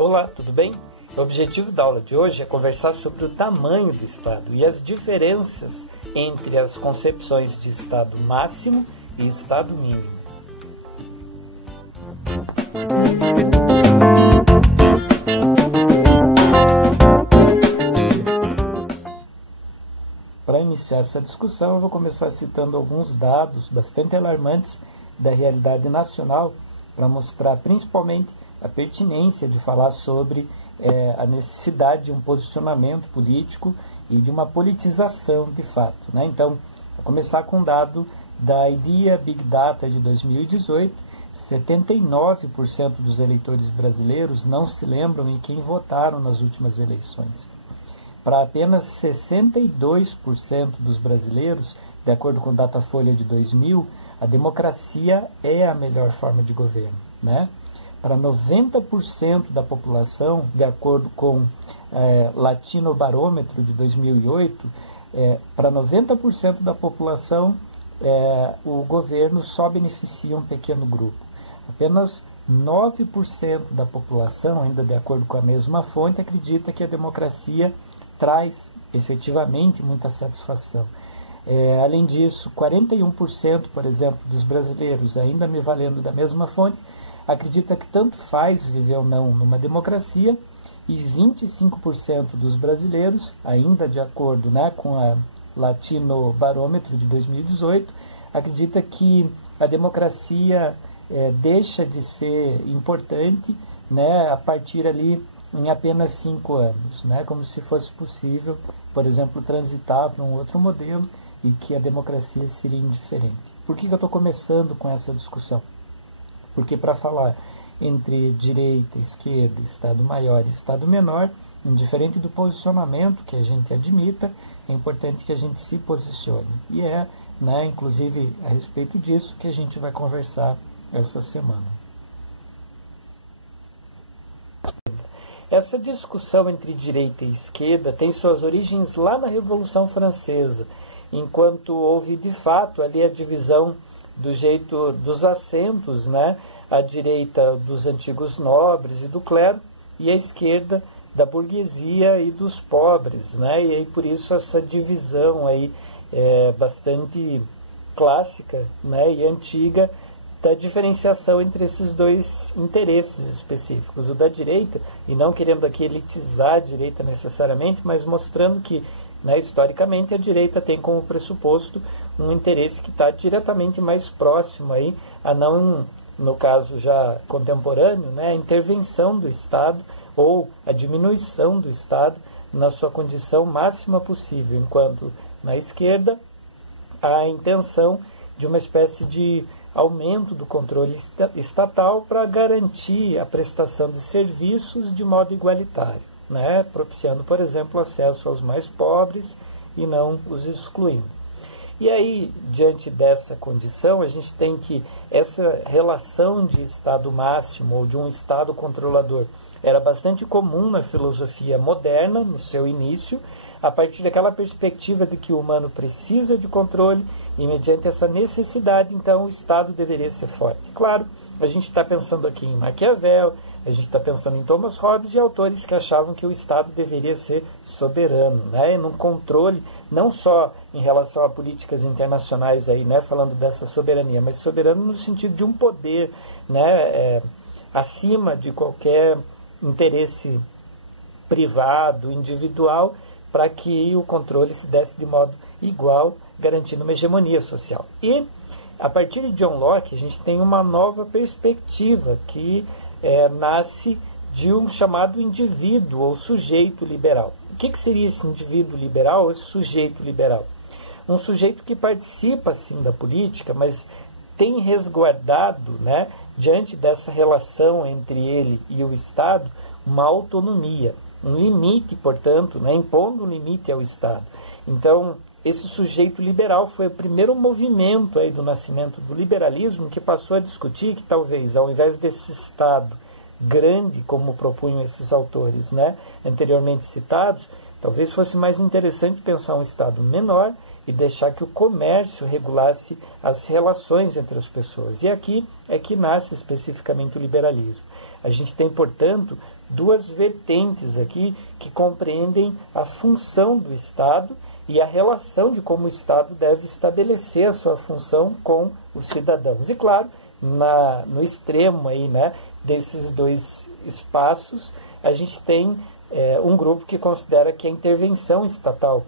Olá, tudo bem? O objetivo da aula de hoje é conversar sobre o tamanho do Estado e as diferenças entre as concepções de Estado máximo e Estado mínimo. Para iniciar essa discussão, eu vou começar citando alguns dados bastante alarmantes da realidade nacional para mostrar principalmente a pertinência de falar sobre a necessidade de um posicionamento político e de uma politização de fato, né? Então, vou começar com um dado da IDEA Big Data de 2018, 79% dos eleitores brasileiros não se lembram em quem votaram nas últimas eleições. Para apenas 62% dos brasileiros, de acordo com o Datafolha de 2000, a democracia é a melhor forma de governo, né? Para 90% da população, de acordo com Latino Barômetro de 2008, para 90% da população, o governo só beneficia um pequeno grupo. Apenas 9% da população, ainda de acordo com a mesma fonte, acredita que a democracia traz efetivamente muita satisfação. Além disso, 41%, por exemplo, dos brasileiros, ainda me valendo da mesma fonte, acredita que tanto faz viver ou não numa democracia, e 25% dos brasileiros, ainda de acordo, né, com a Latino Barômetro de 2018, acredita que a democracia deixa de ser importante, né, a partir ali em apenas 5 anos, né, como se fosse possível, por exemplo, transitar para um outro modelo e que a democracia seria indiferente. Por que eu estou começando com essa discussão? Porque para falar entre direita, esquerda, Estado maior e Estado menor, indiferente do posicionamento que a gente admita, é importante que a gente se posicione. E né, inclusive, a respeito disso que a gente vai conversar essa semana. Essa discussão entre direita e esquerda tem suas origens lá na Revolução Francesa, enquanto houve, de fato, ali a divisão do jeito dos assentos, né? A direita dos antigos nobres e do clero, e a esquerda da burguesia e dos pobres, né? E aí, por isso essa divisão aí bastante clássica, né, e antiga da diferenciação entre esses dois interesses específicos, o da direita, e não querendo aqui elitizar a direita necessariamente, mas mostrando que, né, historicamente a direita tem como pressuposto um interesse que está diretamente mais próximo aí, a não, no caso já contemporâneo, né, a intervenção do Estado ou a diminuição do Estado na sua condição máxima possível, enquanto na esquerda a intenção de uma espécie de aumento do controle estatal para garantir a prestação de serviços de modo igualitário, né, propiciando, por exemplo, acesso aos mais pobres e não os excluindo. E aí, diante dessa condição, a gente tem que essa relação de Estado máximo ou de um Estado controlador era bastante comum na filosofia moderna, no seu início, a partir daquela perspectiva de que o humano precisa de controle e, mediante essa necessidade, então, o Estado deveria ser forte. Claro, a gente está pensando aqui em Maquiavel, a gente está pensando em Thomas Hobbes e autores que achavam que o Estado deveria ser soberano, né, num controle não só em relação a políticas internacionais, aí, né, falando dessa soberania, mas soberano no sentido de um poder, né, acima de qualquer interesse privado, individual, para que o controle se desse de modo igual, garantindo uma hegemonia social. E, a partir de John Locke, a gente tem uma nova perspectiva que nasce de um chamado indivíduo ou sujeito liberal. O que seria esse indivíduo liberal ou esse sujeito liberal? Um sujeito que participa, sim, da política, mas tem resguardado, né, diante dessa relação entre ele e o Estado, uma autonomia, um limite, portanto, né, impondo um limite ao Estado. Então, esse sujeito liberal foi o primeiro movimento aí do nascimento do liberalismo que passou a discutir que talvez, ao invés desse Estado grande, como propunham esses autores, né, anteriormente citados, talvez fosse mais interessante pensar um Estado menor e deixar que o comércio regulasse as relações entre as pessoas. E aqui é que nasce especificamente o liberalismo. A gente tem, portanto, duas vertentes aqui que compreendem a função do Estado e a relação de como o Estado deve estabelecer a sua função com os cidadãos. E claro, no extremo aí, né, desses dois espaços, a gente tem um grupo que considera que a intervenção estatal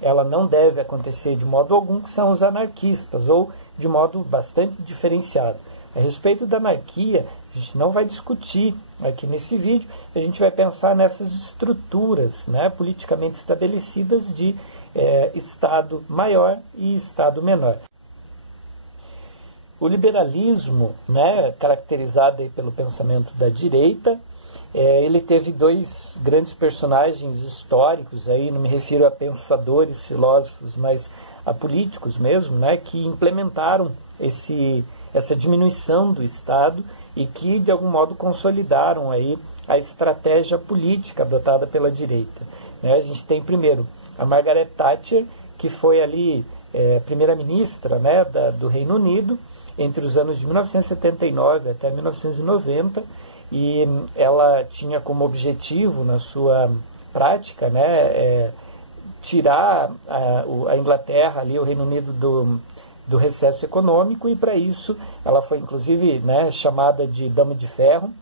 ela não deve acontecer de modo algum, que são os anarquistas, ou de modo bastante diferenciado. A respeito da anarquia, a gente não vai discutir aqui nesse vídeo, a gente vai pensar nessas estruturas, né, politicamente estabelecidas de Estado maior e Estado menor. O liberalismo, né, caracterizado aí pelo pensamento da direita, ele teve dois grandes personagens históricos, aí não me refiro a pensadores, filósofos, mas a políticos mesmo, né, que implementaram essa diminuição do Estado e que, de algum modo, consolidaram aí a estratégia política adotada pela direita. A gente tem, primeiro, a Margaret Thatcher, que foi ali primeira-ministra, né, do Reino Unido, entre os anos de 1979 até 1990, e ela tinha como objetivo, na sua prática, né, tirar a Inglaterra, ali, o Reino Unido, do recesso econômico, e para isso ela foi, inclusive, né, chamada de Dama de Ferro,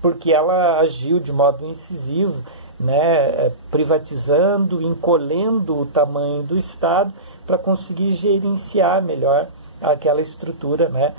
porque ela agiu de modo incisivo, né, privatizando, encolhendo o tamanho do Estado para conseguir gerenciar melhor aquela estrutura, né,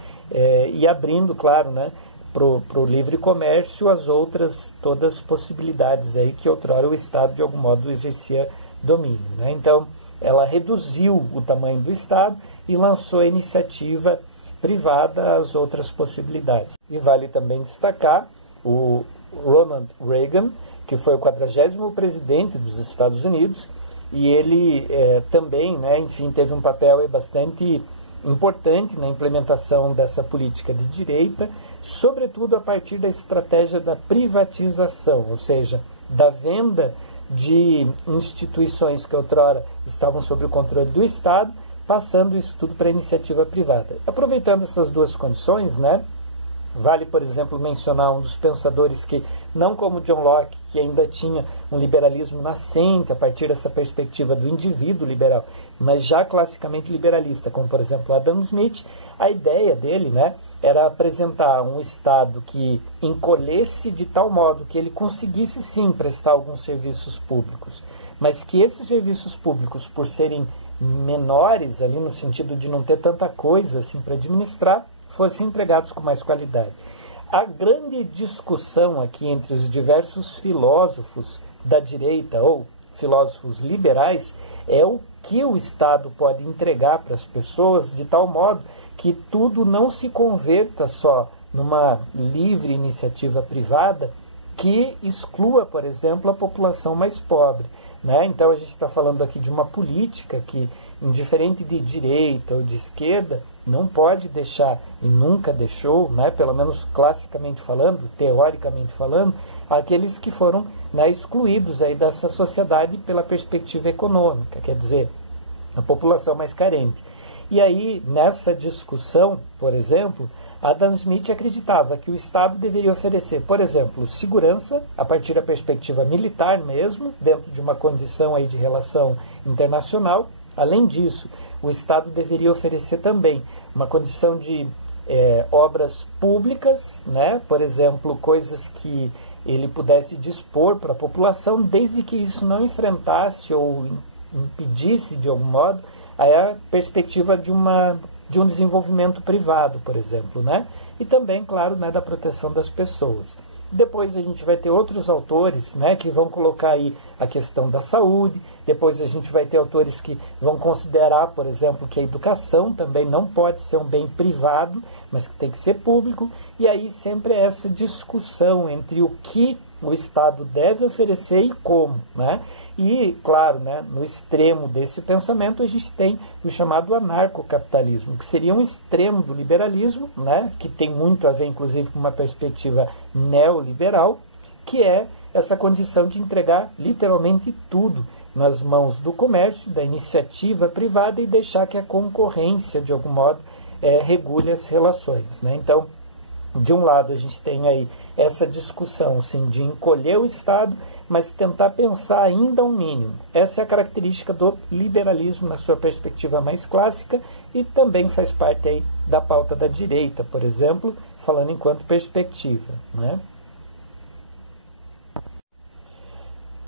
e abrindo, claro, né, para o livre comércio as outras todas as possibilidades aí que outrora o Estado de algum modo exercia domínio, né? Então ela reduziu o tamanho do Estado e lançou a iniciativa privada às outras possibilidades. E vale também destacar o Ronald Reagan, que foi o 40º presidente dos Estados Unidos, e ele também, né, enfim, teve um papel bastante importante na implementação dessa política de direita, sobretudo a partir da estratégia da privatização, ou seja, da venda de instituições que outrora estavam sob o controle do Estado, passando isso tudo para a iniciativa privada. Aproveitando essas duas condições, né, vale, por exemplo, mencionar um dos pensadores que, não como John Locke, que ainda tinha um liberalismo nascente a partir dessa perspectiva do indivíduo liberal, mas já classicamente liberalista, como, por exemplo, Adam Smith, a ideia dele, né, era apresentar um Estado que encolhesse de tal modo que ele conseguisse, sim, prestar alguns serviços públicos, mas que esses serviços públicos, por serem menores, ali no sentido de não ter tanta coisa assim para administrar, fossem empregados com mais qualidade. A grande discussão aqui entre os diversos filósofos da direita ou filósofos liberais é o que o Estado pode entregar para as pessoas de tal modo que tudo não se converta só numa livre iniciativa privada que exclua, por exemplo, a população mais pobre, né? Então a gente está falando aqui de uma política que, indiferente de direita ou de esquerda, não pode deixar, e nunca deixou, né, pelo menos classicamente falando, teoricamente falando, aqueles que foram, né, excluídos aí dessa sociedade pela perspectiva econômica, quer dizer, a população mais carente. E aí, nessa discussão, por exemplo, Adam Smith acreditava que o Estado deveria oferecer, por exemplo, segurança, a partir da perspectiva militar mesmo, dentro de uma condição aí de relação internacional. Além disso, o Estado deveria oferecer também uma condição de obras públicas, né? Por exemplo, coisas que ele pudesse dispor para a população, desde que isso não enfrentasse ou impedisse, de algum modo, a perspectiva de um desenvolvimento privado, por exemplo, né? E também, claro, né, da proteção das pessoas. Depois a gente vai ter outros autores, né, que vão colocar aí a questão da saúde. Depois a gente vai ter autores que vão considerar, por exemplo, que a educação também não pode ser um bem privado, mas que tem que ser público. E aí sempre é essa discussão entre o que o Estado deve oferecer e como, né? E, claro, né, no extremo desse pensamento a gente tem o chamado anarcocapitalismo, que seria um extremo do liberalismo, né, que tem muito a ver, inclusive, com uma perspectiva neoliberal, que é essa condição de entregar literalmente tudo nas mãos do comércio, da iniciativa privada, e deixar que a concorrência, de algum modo, regule as relações, né? Então, de um lado, a gente tem aí essa discussão assim, de encolher o Estado, mas tentar pensar ainda um mínimo. Essa é a característica do liberalismo na sua perspectiva mais clássica e também faz parte aí da pauta da direita, por exemplo, falando enquanto perspectiva, né?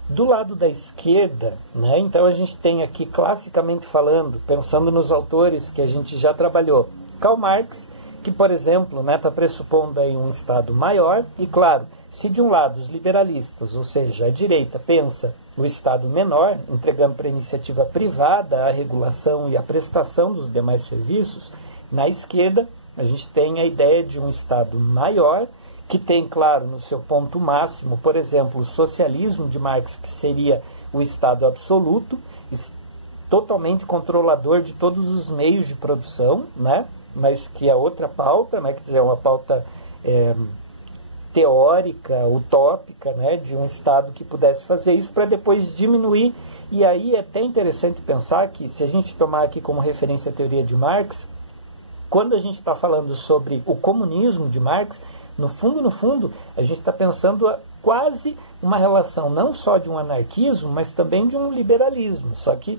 Do lado da esquerda, né, então a gente tem aqui, classicamente falando, pensando nos autores que a gente já trabalhou, Karl Marx, que, por exemplo, está pressupondo aí um Estado maior, e claro, se de um lado os liberalistas, ou seja, a direita, pensa o Estado menor, entregando para a iniciativa privada a regulação e a prestação dos demais serviços, na esquerda a gente tem a ideia de um Estado maior, que tem, claro, no seu ponto máximo, por exemplo, o socialismo de Marx, que seria o Estado absoluto, totalmente controlador de todos os meios de produção, né? Mas que é outra pauta, né? Quer dizer, é uma pauta teórica, utópica, né? De um Estado que pudesse fazer isso para depois diminuir. E aí é até interessante pensar que, se a gente tomar aqui como referência a teoria de Marx, quando a gente está falando sobre o comunismo de Marx, no fundo, a gente está pensando quase uma relação não só de um anarquismo, mas também de um liberalismo, só que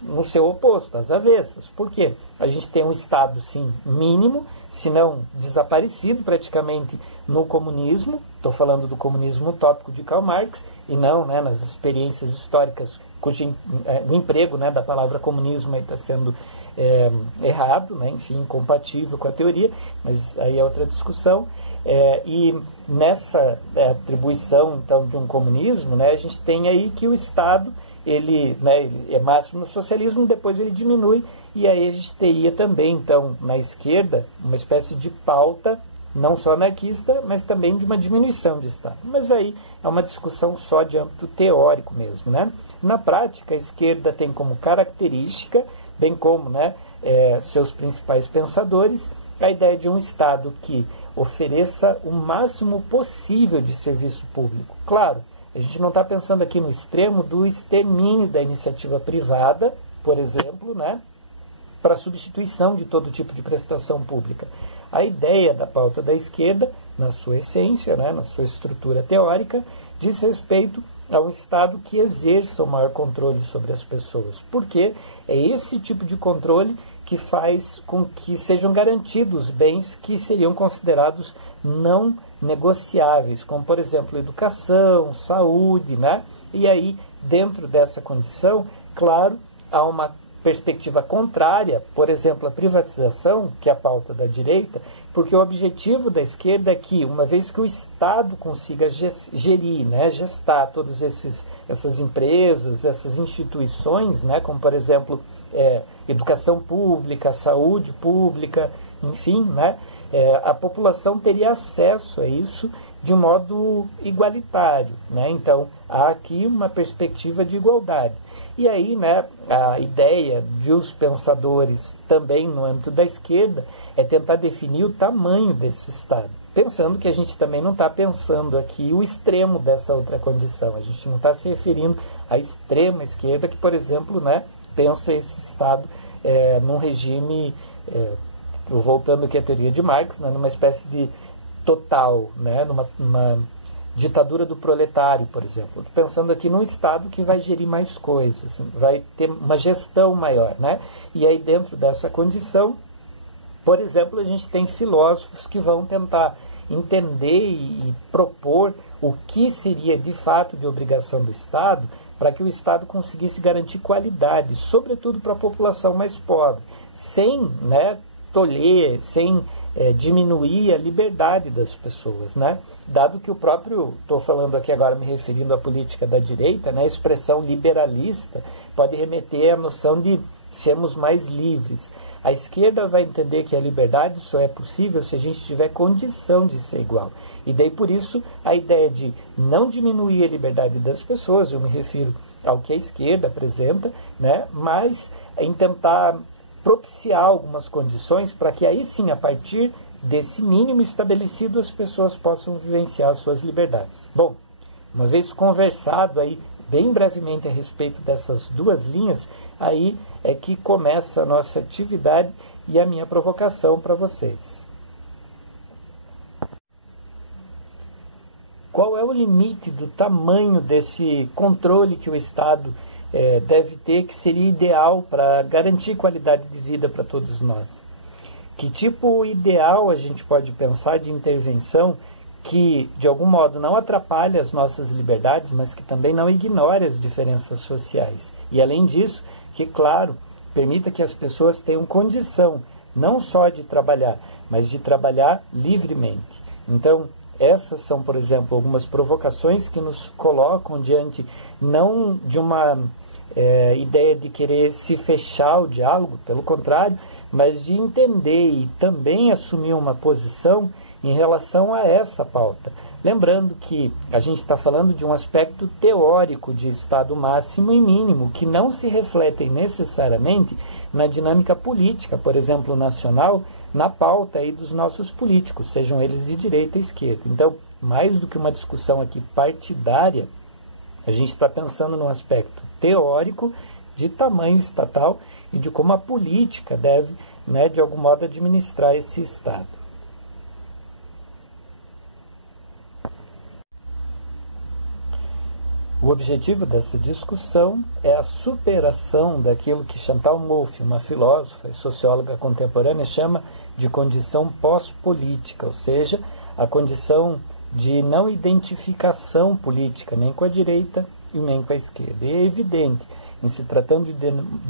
no seu oposto, às avessas. Por quê? A gente tem um Estado, sim, mínimo, se não desaparecido praticamente no comunismo, estou falando do comunismo utópico de Karl Marx, e não nas experiências históricas, cujo o emprego da palavra comunismo está sendo errado, enfim, incompatível com a teoria, mas aí é outra discussão. E nessa atribuição, então, de um comunismo, a gente tem aí que o Estado, ele é máximo no socialismo, depois ele diminui, e aí a gente teria também, então, na esquerda, uma espécie de pauta, não só anarquista, mas também de uma diminuição de Estado. Mas aí é uma discussão só de âmbito teórico mesmo, né? Na prática, a esquerda tem como característica, bem como seus principais pensadores, a ideia de um Estado que ofereça o máximo possível de serviço público. Claro, a gente não está pensando aqui no extremo do extermínio da iniciativa privada, por exemplo, para substituição de todo tipo de prestação pública. A ideia da pauta da esquerda, na sua essência, na sua estrutura teórica, diz respeito a um Estado que exerça o maior controle sobre as pessoas. Porque é esse tipo de controle que faz com que sejam garantidos bens que seriam considerados não negociáveis, como, por exemplo, educação, saúde, E aí, dentro dessa condição, claro, há uma perspectiva contrária, por exemplo, a privatização, que é a pauta da direita, porque o objetivo da esquerda é que, uma vez que o Estado consiga gerir, gestar todas essas empresas, essas instituições, como, por exemplo, educação pública, saúde pública, enfim, a população teria acesso a isso de um modo igualitário. Então, há aqui uma perspectiva de igualdade. E aí, a ideia de os pensadores também no âmbito da esquerda é tentar definir o tamanho desse Estado, pensando que a gente também não está pensando aqui o extremo dessa outra condição. A gente não está se referindo à extrema esquerda que, por exemplo, pensa esse Estado num regime, voltando aqui à teoria de Marx, numa espécie de total, numa ditadura do proletário, por exemplo. Estou pensando aqui num Estado que vai gerir mais coisas, vai ter uma gestão maior. E aí, dentro dessa condição, por exemplo, a gente tem filósofos que vão tentar entender e propor o que seria de fato de obrigação do Estado para que o Estado conseguisse garantir qualidade, sobretudo para a população mais pobre, sem tolher, sem diminuir a liberdade das pessoas, dado que o próprio, estou falando aqui agora me referindo à política da direita, a expressão liberalista pode remeter à noção de sermos mais livres. A esquerda vai entender que a liberdade só é possível se a gente tiver condição de ser igual. E daí, por isso, a ideia de não diminuir a liberdade das pessoas, eu me refiro ao que a esquerda apresenta, mas em tentar propiciar algumas condições para que aí sim, a partir desse mínimo estabelecido, as pessoas possam vivenciar suas liberdades. Bom, uma vez conversado aí bem brevemente a respeito dessas duas linhas, aí é que começa a nossa atividade e a minha provocação para vocês. qual é o limite do tamanho desse controle que o Estado deve ter, que seria ideal para garantir qualidade de vida para todos nós. Que tipo ideal a gente pode pensar de intervenção que, de algum modo, não atrapalhe as nossas liberdades, mas que também não ignore as diferenças sociais. E, além disso, que, claro, permita que as pessoas tenham condição, não só de trabalhar, mas de trabalhar livremente. Então, essas são, por exemplo, algumas provocações que nos colocam diante, não de uma ideia de querer se fechar ao diálogo, pelo contrário, mas de entender e também assumir uma posição em relação a essa pauta. Lembrando que a gente está falando de um aspecto teórico de Estado máximo e mínimo, que não se refletem necessariamente na dinâmica política, por exemplo, nacional, na pauta aí dos nossos políticos, sejam eles de direita e esquerda. Então, mais do que uma discussão aqui partidária, a gente está pensando num aspecto teórico de tamanho estatal e de como a política deve, de algum modo, administrar esse Estado. O objetivo dessa discussão é a superação daquilo que Chantal Mouffe, uma filósofa e socióloga contemporânea, chama de condição pós-política, ou seja, a condição de não identificação política, nem com a direita e nem com a esquerda. E é evidente, em se tratando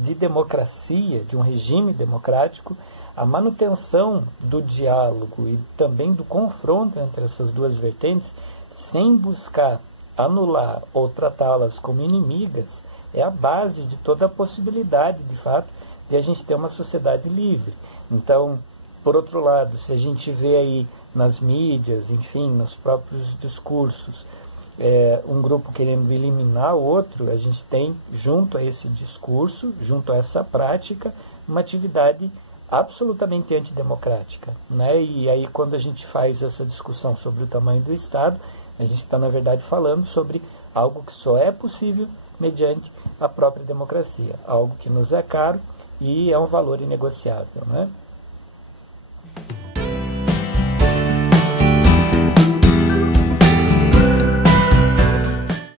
de democracia, de um regime democrático, a manutenção do diálogo e também do confronto entre essas duas vertentes, sem buscar anular ou tratá-las como inimigas, é a base de toda a possibilidade, de fato, de a gente ter uma sociedade livre. Então, por outro lado, se a gente vê aí nas mídias, enfim, nos próprios discursos, um grupo querendo eliminar o outro, a gente tem, junto a esse discurso, junto a essa prática, uma atividade absolutamente antidemocrática, né? E aí, quando a gente faz essa discussão sobre o tamanho do Estado, a gente está, na verdade, falando sobre algo que só é possível mediante a própria democracia, algo que nos é caro e é um valor inegociável, né?